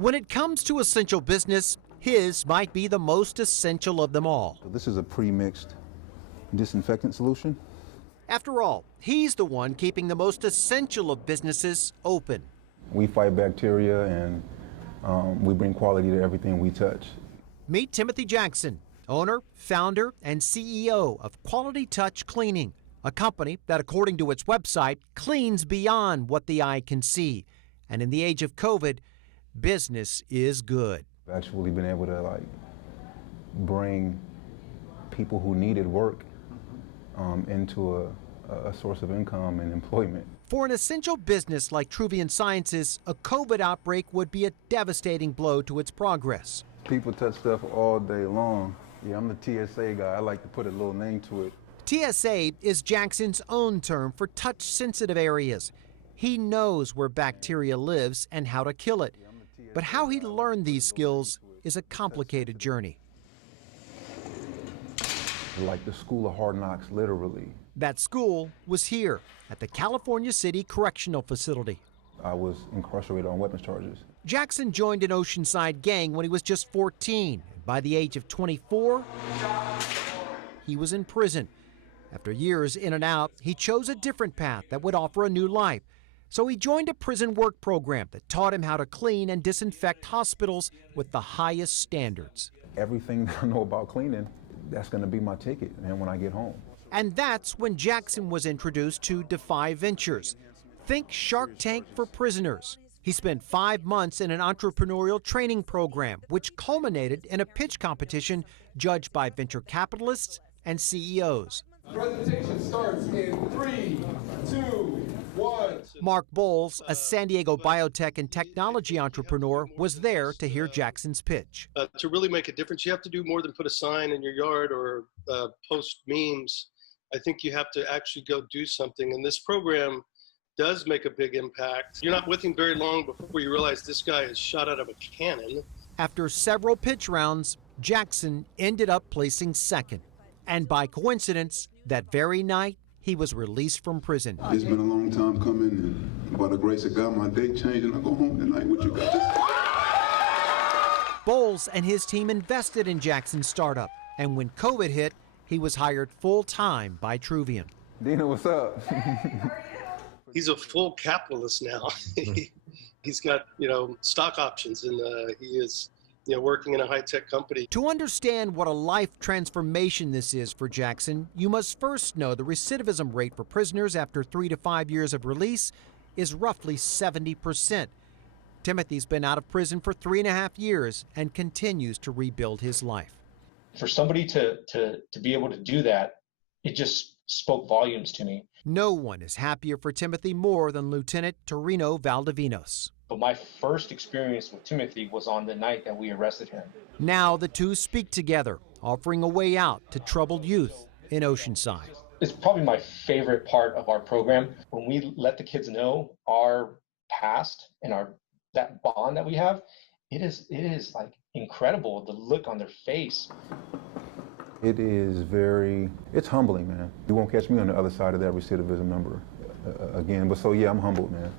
When it comes to essential business, his might be the most essential of them all. This is a pre-mixed disinfectant solution. After all, he's the one keeping the most essential of businesses open. We fight bacteria and we bring quality to everything we touch. Meet Timothy Jackson, owner, founder, and CEO of Quality Touch Cleaning, a company that, according to its website, cleans beyond what the eye can see. And in the age of COVID, business is good. I've actually been able to bring people who needed work into a source of income and employment. For an essential business like Truvian Sciences, a COVID outbreak would be a devastating blow to its progress. People touch stuff all day long. Yeah, I'm the TSA guy. I like to put a little name to it. TSA is Jackson's own term for touch-sensitive areas. He knows where bacteria lives and how to kill it. But how he learned these skills is a complicated journey. Like the school of hard knocks, literally. That school was here at the California City Correctional Facility. I was incarcerated on weapons charges. Jackson joined an Oceanside gang when he was just 14. By the age of 24, he was in prison. After years in and out, he chose a different path that would offer a new life. So he joined a prison work program that taught him how to clean and disinfect hospitals with the highest standards. Everything that I know about cleaning, that's going to be my ticket, man, when I get home. And that's when Jackson was introduced to Defy Ventures. Think Shark Tank for prisoners. He spent 5 months in an entrepreneurial training program, which culminated in a pitch competition judged by venture capitalists and CEOs. Presentation starts in 3, 2, 1. Mark Bowles, a San Diego biotech and technology entrepreneur, was there to hear Jackson's pitch. To really make a difference, you have to do more than put a sign in your yard or post memes. I think you have to actually go do something, and this program does make a big impact. You're not with him very long before you realize this guy is shot out of a cannon. After several pitch rounds, Jackson ended up placing second. And by coincidence, that very night, he was released from prison. It's been a long time coming, and by the grace of God, my day changed, and I go home tonight with you guys. Bowles and his team invested in Jackson's startup, and when COVID hit, he was hired full-time by Truvian. Dina, what's up? He's a full capitalist now. He's got, stock options, and he is, working in a high-tech company. To understand what a life transformation this is for Jackson, you must first know the recidivism rate for prisoners after 3 to 5 years of release is roughly 70%. Timothy's been out of prison for 3.5 years and continues to rebuild his life. For somebody to be able to do that, it just spoke volumes to me. No one is happier for Timothy more than Lieutenant Torino Valdivinos. But my first experience with Timothy was on the night that we arrested him. Now the two speak together, offering a way out to troubled youth in Oceanside. It's probably my favorite part of our program, when we let the kids know our past and that bond that we have. It is like incredible, the look on their face. It's humbling, man. You won't catch me on the other side of that recidivism number again. But so, yeah, I'm humbled, man.